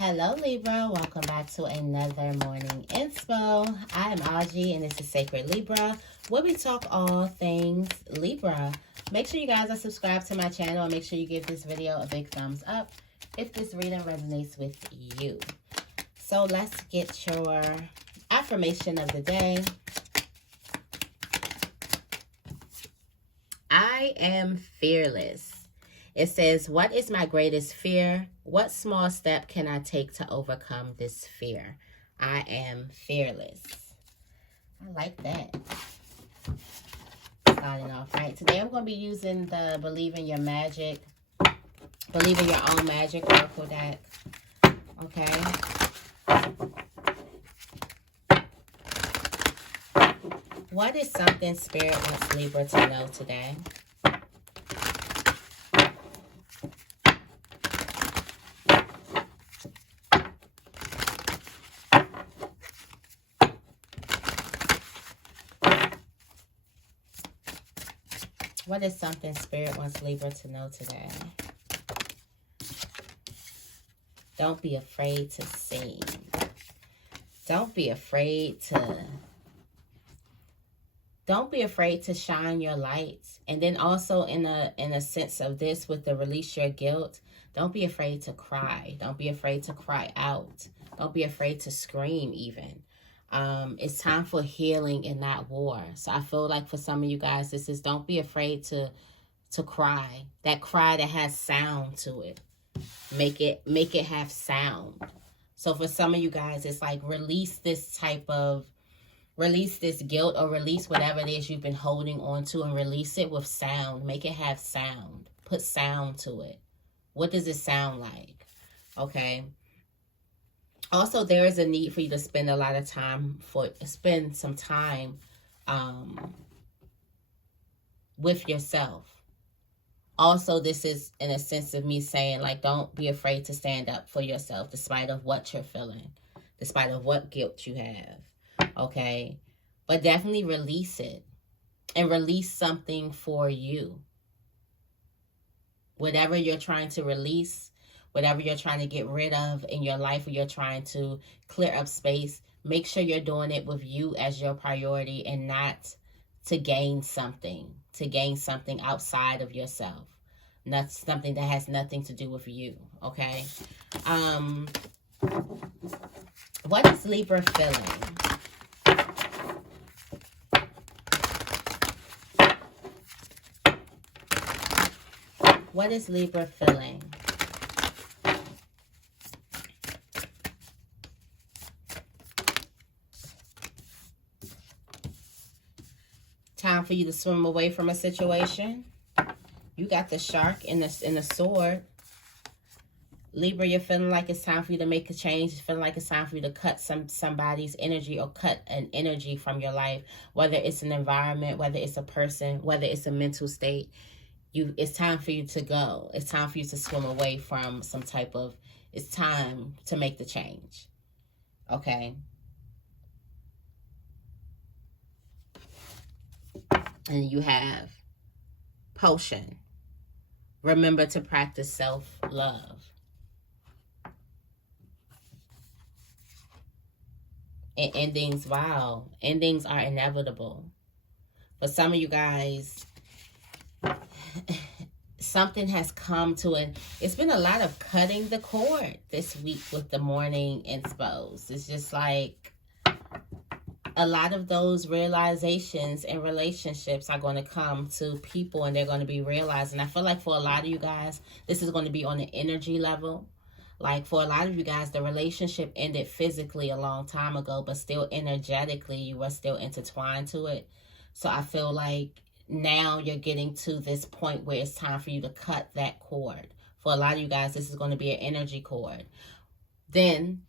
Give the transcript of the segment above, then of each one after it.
Hello Libra, welcome back to another morning inspo. I am Auji and this is Sacred Libra, where we talk all things Libra. Make sure you guys are subscribed to my channel and make sure you give this video a big thumbs up if this reading resonates with you. So let's get your affirmation of the day. I am fearless. It says, what is my greatest fear? What small step can I take to overcome this fear? I am fearless. I like that. Starting off right. Today I'm going to be using the Believe in Your Magic, Believe in Your Own Magic Oracle deck. Okay. What is something Spirit wants Libra to know today? What is something Spirit wants Libra to know today? Don't be afraid to sing. Don't be afraid to shine your lights. And then also in a sense of this, with the release your guilt, don't be afraid to cry. Don't be afraid to cry out. Don't be afraid to scream even. It's time for healing and not war. So I feel like for some of you guys, this is don't be afraid to cry. That cry that has sound to it. Make it have sound. So for some of you guys, it's like release this guilt or release whatever it is you've been holding on to and release it with sound. Make it have sound. Put sound to it. What does it sound like? Okay. Also, there is a need for you to spend spend some time with yourself. Also, this is in a sense of me saying, like, don't be afraid to stand up for yourself despite of what you're feeling, despite of what guilt you have, okay? But definitely release it and release something for you. Whatever you're trying to release, whatever you're trying to get rid of in your life, or you're trying to clear up space, make sure you're doing it with you as your priority and not to gain something outside of yourself. Not something that has nothing to do with you, okay? What is Libra feeling? What is Libra feeling? Time for you to swim away from a situation. You got the shark and the sword. Libra, you're feeling like it's time for you to make a change. You're feeling like it's time for you to cut somebody's energy or cut an energy from your life. Whether it's an environment, whether it's a person, whether it's a mental state. It's time for you to go. It's time for you to swim away from some type of... It's time to make the change. Okay? And you have potion. Remember to practice self-love. And endings, wow. Endings are inevitable. For some of you guys, something has come to it. It's been a lot of cutting the cord this week with the morning inspos. It's just like a lot of those realizations and relationships are going to come to people and they're going to be realizing. I feel like for a lot of you guys, this is going to be on the energy level. Like for a lot of you guys, the relationship ended physically a long time ago, but still energetically, you were still intertwined to it. So I feel like now you're getting to this point where it's time for you to cut that cord. For a lot of you guys, this is going to be an energy cord. Then,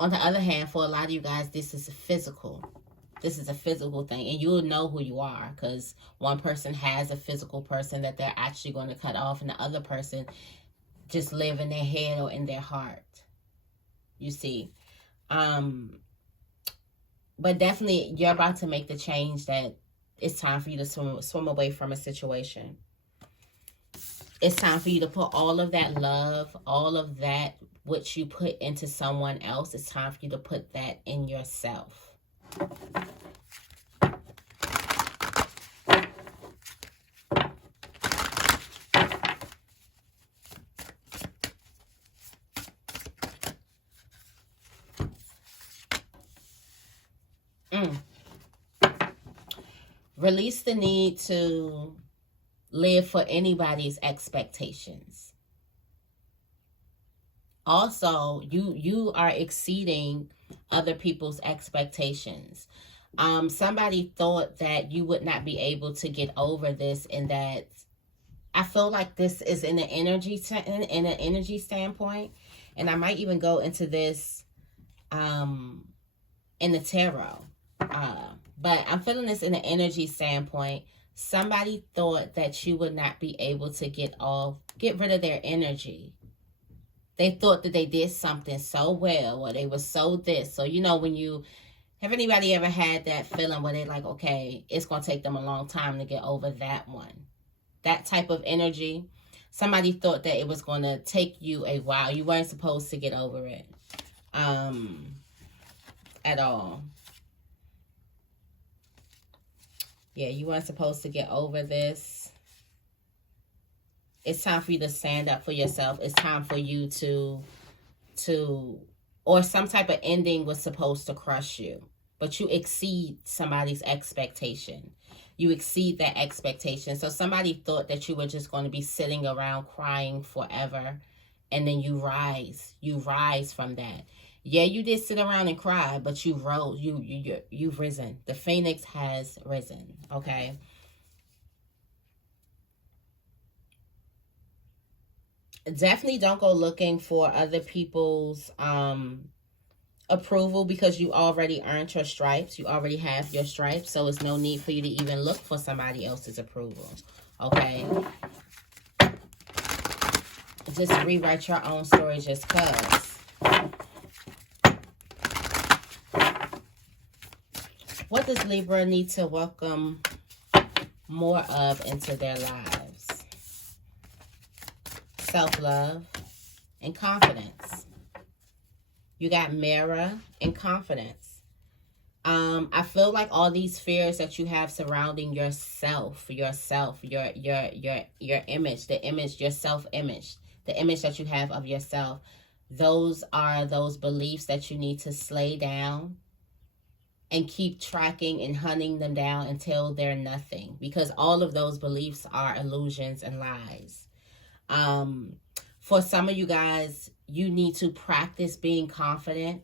on the other hand, for a lot of you guys, this is a physical. This is a physical thing. And you'll know who you are because one person has a physical person that they're actually going to cut off, and the other person just live in their head or in their heart. You see. But definitely, you're about to make the change that it's time for you to swim away from a situation. It's time for you to put all of that love, all of that what you put into someone else, it's time for you to put that in yourself. Release the need to live for anybody's expectations. Also, you are exceeding other people's expectations. Somebody thought that you would not be able to get over this, and that I feel like this is in an energy standpoint, and I might even go into this in the tarot. But I'm feeling this in an energy standpoint. Somebody thought that you would not be able to get rid of their energy. They thought that they did something so well, or they were so this. So, you know, when you have anybody ever had that feeling where they're like, okay, it's going to take them a long time to get over that one. That type of energy. Somebody thought that it was going to take you a while. You weren't supposed to get over it at all. Yeah, you weren't supposed to get over this. It's time for you to stand up for yourself. It's time for you to or some type of ending was supposed to crush you. But you exceed somebody's expectation. You exceed that expectation. So somebody thought that you were just going to be sitting around crying forever. And then you rise. You rise from that. Yeah, you did sit around and cry, but you rose. You've risen. The phoenix has risen. Okay. Definitely don't go looking for other people's approval, because you already earned your stripes. You already have your stripes, so it's no need for you to even look for somebody else's approval. Okay. Just rewrite your own story just cause. What does Libra need to welcome more of into their lives? Self-love and confidence. You got mirror and confidence. I feel like all these fears that you have surrounding yourself, your image, your self-image, the image that you have of yourself, those are those beliefs that you need to slay down and keep tracking and hunting them down until they're nothing, because all of those beliefs are illusions and lies. For some of you guys, you need to practice being confident.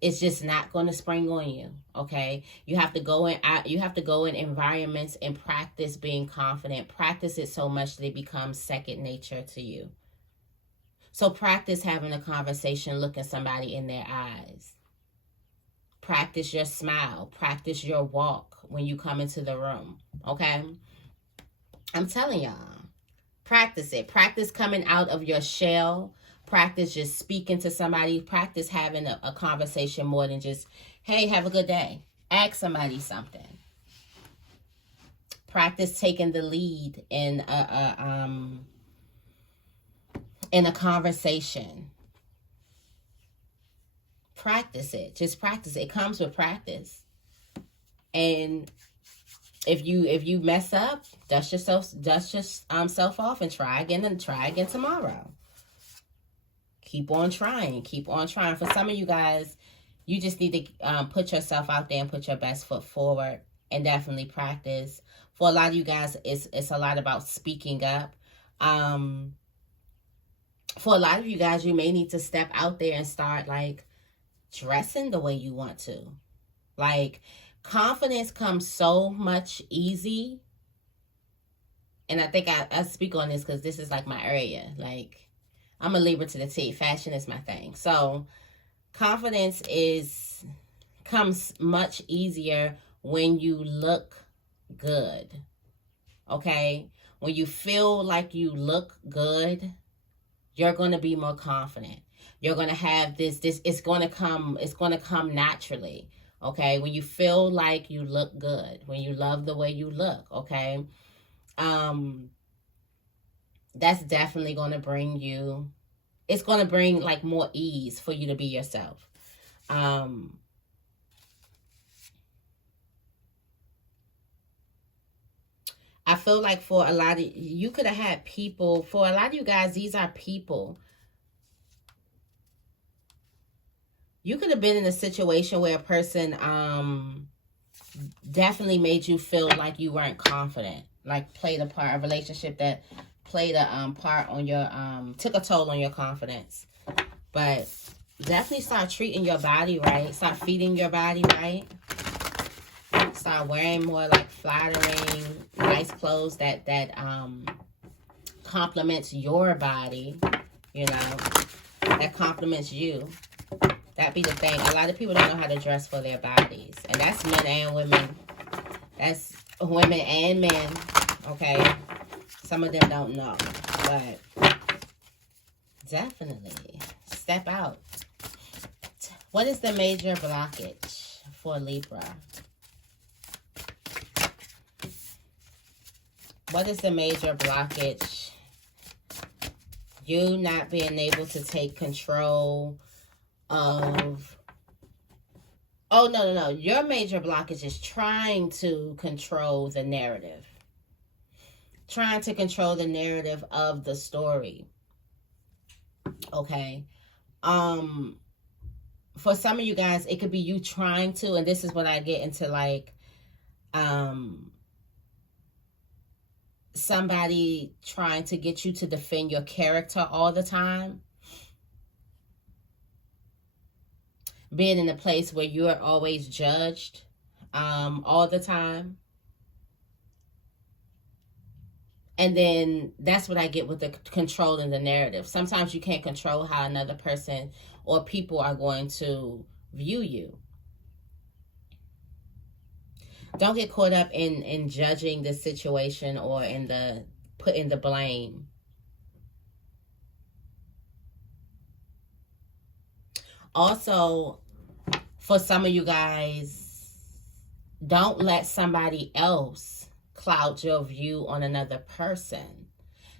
It's just not going to spring on you. Okay. You have to go in environments and practice being confident. Practice it so much that it becomes second nature to you. So practice having a conversation, looking somebody in their eyes. Practice your smile. Practice your walk when you come into the room. Okay. I'm telling y'all. Practice it. Practice coming out of your shell. Practice just speaking to somebody. Practice having a conversation more than just, hey, have a good day. Ask somebody something. Practice taking the lead in a conversation. Practice it. Just practice it. It comes with practice. And if you mess up, dust yourself off and try again tomorrow. Keep on trying. Keep on trying. For some of you guys, you just need to put yourself out there and put your best foot forward and definitely practice. For a lot of you guys, it's a lot about speaking up. For a lot of you guys, you may need to step out there and start like dressing the way you want to. Like, confidence comes so much easy. And I think I speak on this because this is like my area. Like, I'm a Libra to the T. Fashion is my thing. So confidence comes much easier when you look good. Okay? When you feel like you look good, you're going to be more confident. You're going to have this it's going to come naturally. Okay? When you feel like you look good, when you love the way you look, okay? That's definitely going to bring you it's going to bring like more ease for you to be yourself. I feel like for a lot of you could have had people, for a lot of you guys, these are people. You could have been in a situation where a person definitely made you feel like you weren't confident, like played a part, a relationship that played a part on your took a toll on your confidence. But definitely start treating your body right. Start feeding your body right. Start wearing more like flattering, nice clothes that complements your body, you know, that complements you. That be the thing. A lot of people don't know how to dress for their bodies. And that's men and women. That's women and men. Okay. Some of them don't know. But definitely step out. What is the major blockage for Libra? What is the major blockage? You not being able to take control of... Oh, no. Your major blockage is trying to control the narrative. Trying to control the narrative of the story. Okay. For some of you guys, it could be you trying to, and this is what I get into, like, somebody trying to get you to defend your character all the time. Being in a place where you're always judged all the time. And then that's what I get with the controlling the narrative. Sometimes you can't control how another person or people are going to view you. Don't get caught up in judging the situation or in the putting the blame. Also, for some of you guys, don't let somebody else cloud your view on another person.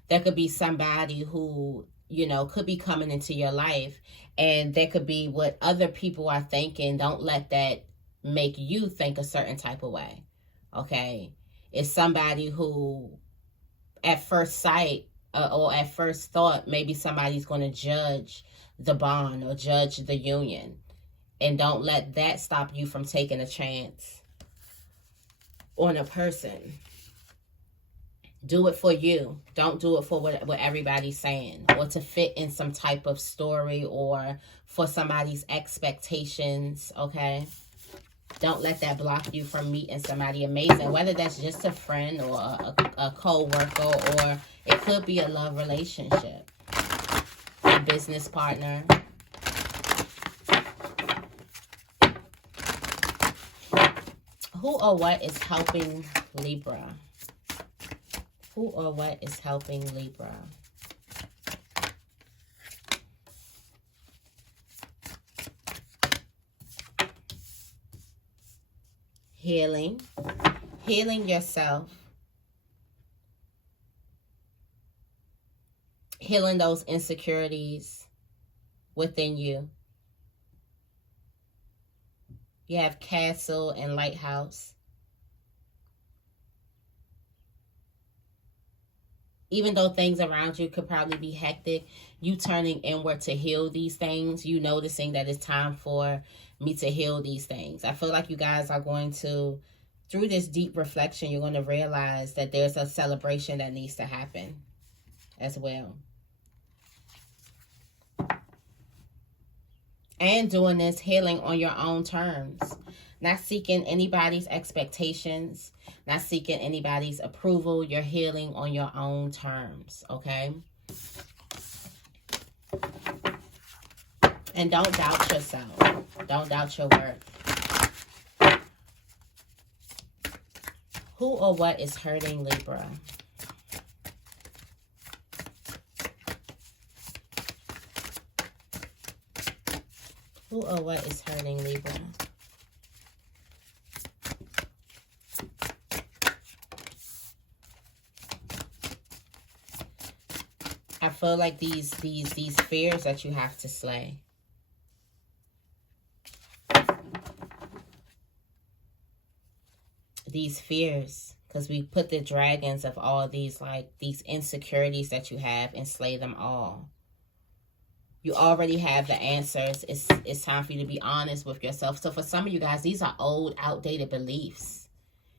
There could be somebody who, you know, could be coming into your life, and there could be what other people are thinking. Don't let that make you think a certain type of way. Okay? It's somebody who at first sight or at first thought, maybe somebody's going to judge the bond or judge the union. And don't let that stop you from taking a chance on a person. Do it for you. Don't do it for what everybody's saying, or to fit in some type of story, or for somebody's expectations, okay? Don't let that block you from meeting somebody amazing, whether that's just a friend or a co-worker, or it could be a love relationship, a business partner. Who or what is helping Libra? Who or what is helping Libra? Healing. Healing yourself. Healing those insecurities within you. You have Castle and Lighthouse. Even though things around you could probably be hectic, you turning inward to heal these things. You noticing that it's time for me to heal these things. I feel like you guys are going to, through this deep reflection, you're going to realize that there's a celebration that needs to happen as well. And doing this healing on your own terms. Not seeking anybody's expectations. Not seeking anybody's approval. You're healing on your own terms, okay? And don't doubt yourself. Don't doubt your worth. Who or what is hurting Libra? Who or what is hurting Libra? feel like these fears that you have to slay. These fears, because we put the dragons of all these, like, these insecurities that you have and slay them all. You already have the answers. It's time for you to be honest with yourself. So for some of you guys, these are old, outdated beliefs.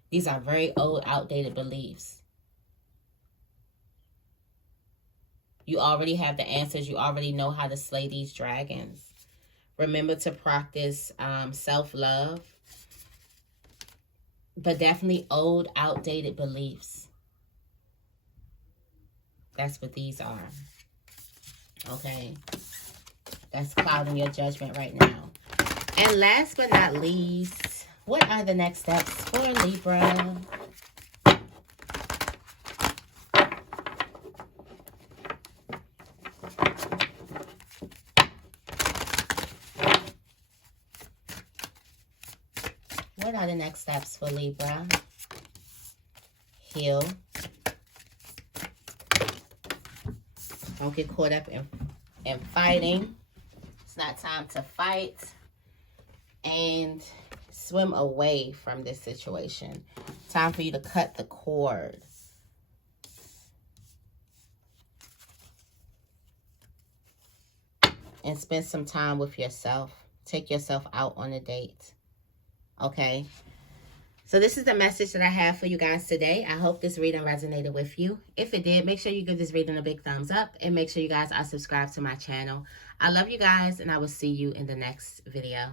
These are very old, outdated beliefs. You already have the answers. You already know how to slay these dragons. Remember to practice self-love. But definitely old, outdated beliefs. That's what these are. Okay. That's clouding your judgment right now. And last but not least, what are the next steps for Libra? What are the next steps for Libra? Heal. Don't get caught up in fighting. It's not time to fight. And swim away from this situation. Time for you to cut the cord. And spend some time with yourself. Take yourself out on a date. Okay, so this is the message that I have for you guys today. I hope this reading resonated with you. If it did, make sure you give this reading a big thumbs up and make sure you guys are subscribed to my channel. I love you guys, and I will see you in the next video.